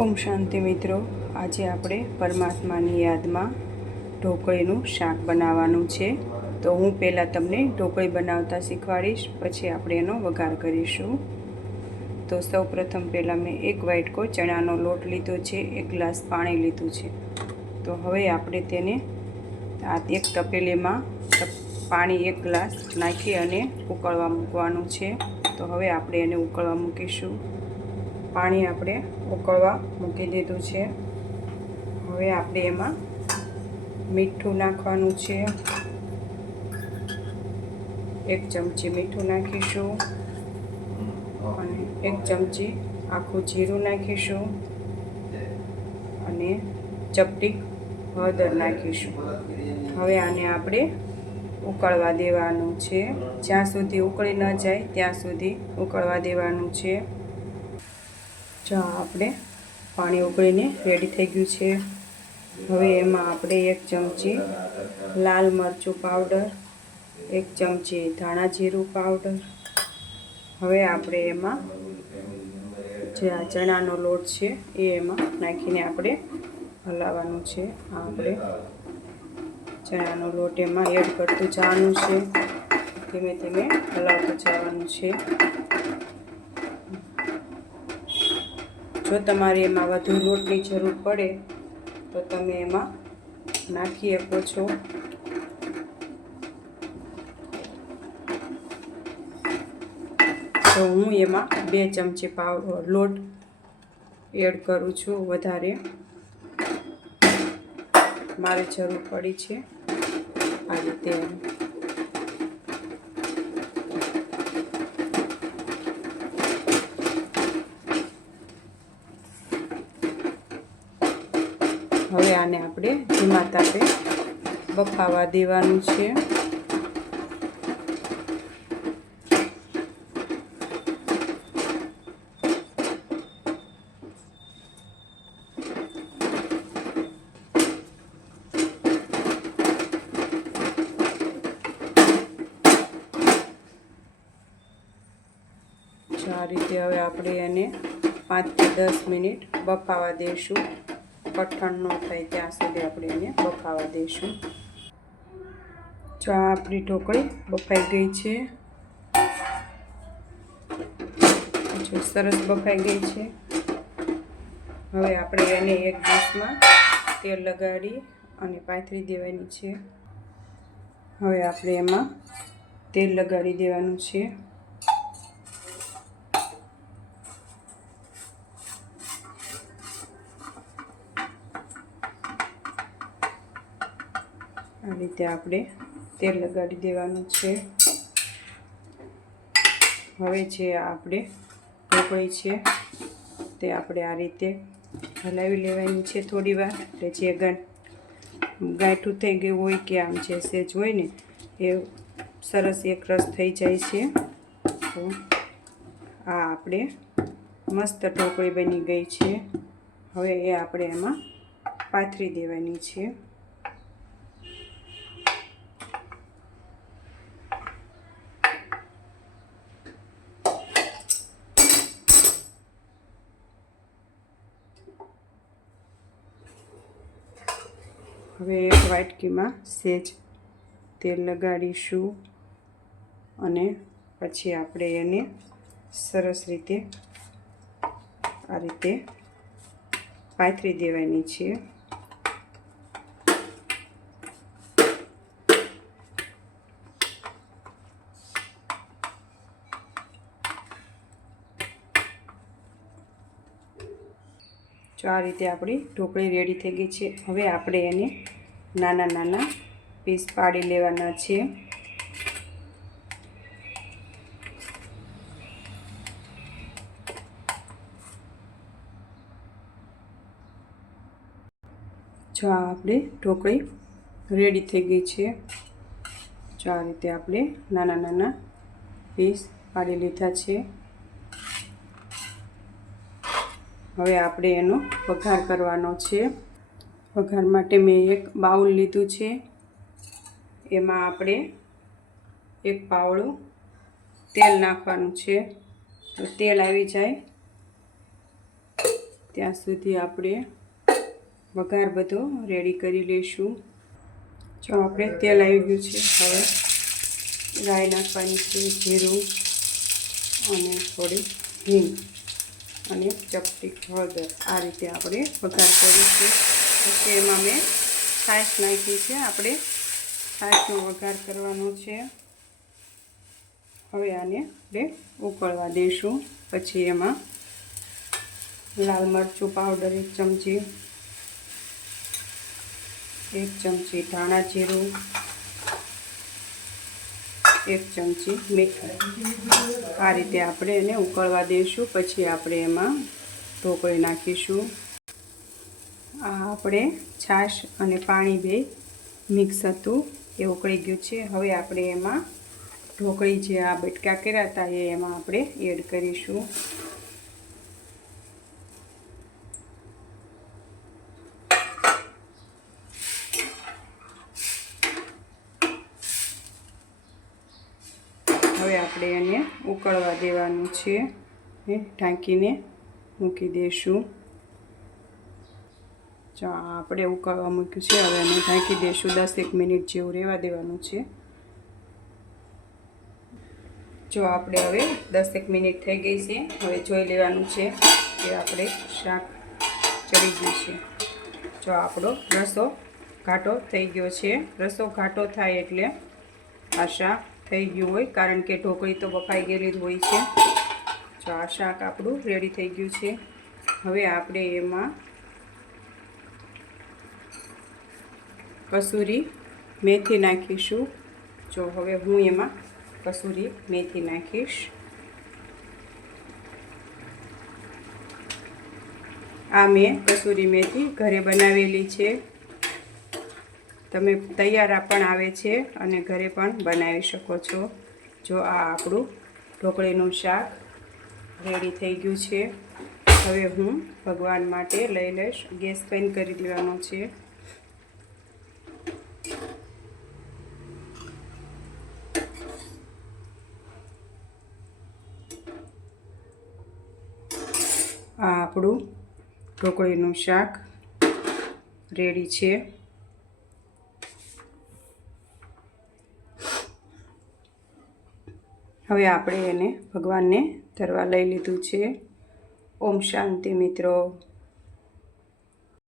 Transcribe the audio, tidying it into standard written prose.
ઓમ શાંતિ મિત્રો, આજે આપણે પરમાત્માની યાદમાં ઢોકળીનું શાક બનાવવાનું છે. તો હું પહેલાં તમને ઢોકળી બનાવતા શીખવાડીશ, પછી આપણે એનો વઘાર કરીશું. તો સૌપ્રથમ પહેલાં મેં એક વાટકો ચણાનો લોટ લીધો છે, 1 ગ્લાસ પાણી લીધું છે. તો હવે આપણે તેને આ એક તપેલીમાં પાણી 1 ગ્લાસ નાખી અને ઉકળવા મૂકવાનું છે. તો હવે આપણે એને ઉકળવા મૂકીશું. પાણી આપણે ઉકળવા મૂકી દીધું છે. હવે આપણે એમાં મીઠું નાખવાનું છે. 1 ચમચી મીઠું નાખીશું અને 1 ચમચી આખું જીરું નાખીશું અને ચપટી હળદર નાખીશું. હવે આને આપણે ઉકળવા દેવાનું છે. જ્યાં સુધી ઉકળી ન જાય ત્યાં સુધી ઉકળવા દેવાનું છે. જો આપણે પાણી ઉકળીને રેડી થઈ ગયું છે. હવે એમાં આપણે 1 ચમચી લાલ મરચું પાવડર, 1 ચમચી ધાણા જીરું પાવડર. હવે આપણે એમાં જે આ ચણાનો લોટ છે એ એમાં નાખીને આપણે હલાવવાનું છે. આપણે ચણાનો લોટ એમાં એડ કરતું જવાનું છે. ધીમે ધીમે હલાવતું જવાનું છે. જો તમારે એમાં વધુ લોટની જરૂર પડે તો તમે એમાં નાખી શકો છો. તો હું એમાં 2 ચમચી લોટ એડ કરું છું. વધારે મારે જરૂર પડી છે આ રીતે. હવે આને આપણે ધીમા તાપે બફાવા દેવાનું છે. આ રીતે હવે આપણે એને 5 થી 10 મિનિટ બફાવા દઈશું. કઠણ ન થાય ત્યાં સુધી આપણે એને બફાવા દઈશું. જો આપણી ઢોકળી બફાઈ ગઈ છે. જો સરસ બફાઈ ગઈ છે. હવે આપણે એને એક ડીશમાં તેલ લગાડી અને પાથરી દેવાની છે. હવે આપણે એમાં તેલ લગાડી દેવાનું છે. આ રીતે આપણે તેલ લગાડી દેવાનું છે. હવે જે આપણે ઢોકળી છે તે આપણે આ રીતે હલાવી લેવાની છે થોડી વાર. એટલે જે ગાંઠું થઈ ગયું હોય કે આમ જે સેજ હોય ને એ સરસ એક રસ થઈ જાય છે. તો આ આપણે મસ્ત ઢોકળી બની ગઈ છે. હવે એ આપણે એમાં પાથરી દેવાની છે. હવે એક વાટકીમાં સેજ તેલ લગાડીશું અને પછી આપણે એને સરસ રીતે આ રીતે પાથરી દેવાની છે. જો આ રીતે આપણી ઢોકળી રેડી થઈ ગઈ છે. હવે આપણે એને નાના નાના પીસ પાડી લેવાના છે. જો આ આપણી ઢોકળી રેડી થઈ ગઈ છે. જો આ રીતે આપણે નાના નાના પીસ પાડી લીધા છે. હવે આપણે એનો વઘાર કરવાનો છે. વઘાર માટે મેં એક બાઉલ લીધું છે. એમાં આપણે 1 પાવડું તેલ નાખવાનું છે. તો તેલ આવી જાય ત્યાં સુધી આપણે વઘાર બધો રેડી કરી લઈશું. જો આપણે તેલ આવી ગયું છે, હવે રાઈ નાખવાની છે, જીરું અને થોડી હિંગ અને ચપટી હળદર. આ રીતે આપણે વઘાર કરીશું. પછી એમાં મેં છાશ નાખી છે, આપણે છાશનો વઘાર કરવાનો છે. હવે આને આપણે ઉકળવા દઈશું. પછી એમાં લાલ મરચું પાવડર 1 ચમચી, 1 ચમચી ધાણા જીરું, 1 ચમચી મીઠું. આ રીતે આપણે એને ઉકળવા દઈશું. પછી આપણે એમાં ઢોકળી નાખીશું. આ આપણે છાશ અને પાણી બે મિક્સ હતું એ ઉકળી ગયું છે. હવે આપણે એમાં ઢોકળી જે આ બટકા કર્યા હતા એ એમાં આપણે એડ કરીશું. હવે આપણે એને ઉકળવા દેવાનું છે. ઢાંકીને મૂકી દઈશું. જો આપણે ઉકળવા મૂક્યું છે. હવે એને ઢાંકી દઈશું. 10 મિનિટ જેવું રહેવા દેવાનું છે. જો આપણે હવે 10 મિનિટ થઈ ગઈ છે. હવે જોઈ લેવાનું છે કે આપણે શાક ચડી ગયું છે. જો આપણો રસો ઘાટો થઈ ગયો છે. રસો ઘાટો થાય એટલે આ શાક થઈ ગયું હોય, કારણ કે ઢોકળી તો બફાઈ ગયેલી જ હોય છે. જો આ શાક આપણું રેડી થઈ ગયું છે. હવે આપણે એમાં કસૂરી મેથી નાખીશું. જો હવે હું એમાં કસૂરી મેથી નાખીશ. આ મેં કસૂરી મેથી ઘરે બનાવેલી છે. તમે તૈયાર પણ આવે છે અને ઘરે પણ બનાવી શકો છો. જો આ આપણું ઢોકળીનું શાક રેડી થઈ ગયું છે. હવે હું ભગવાન માટે લઈ લઈશ. ગેસ બંધ કરી દેવાનો છે. આ આપણું ઢોકળીનું શાક રેડી છે. હવે આપણે એને ભગવાનને ધરવા લઈ લીધું છે. ઓમ શાંતિ મિત્રો.